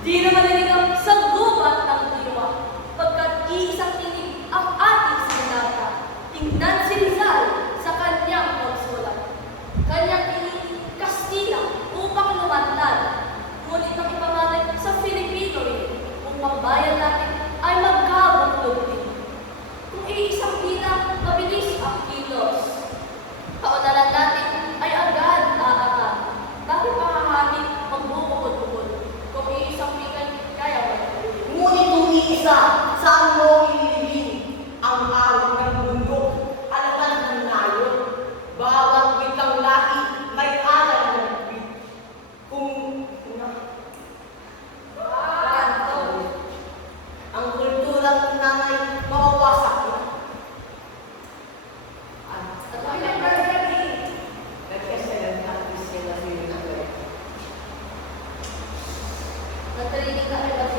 Di na maniligaw sa gubat ng diwa, pagkat iisang tinig ang ating sinata. Tingnan si Rizal sa kanyang pagsulat. Kanyang pinili Kastila upang lumatad, ngunit ang ipangalan sa Filipino rin, upang bayan natin ay magkabuklog din. Kung iisang bilang mabilis ang kilos, kaunalan natin ay agad aakal. Bakit pangahatin magbubukod-bukod? Kung iisang bilang kaya magpapalili. Ngunit kung iisa, saan mo ililibing ang awit ng mundo? Alaman ng nayo, bawat wikang lahi may alam ng bit. Kung ang kultura ng nanay mawawasak na. Natarinig na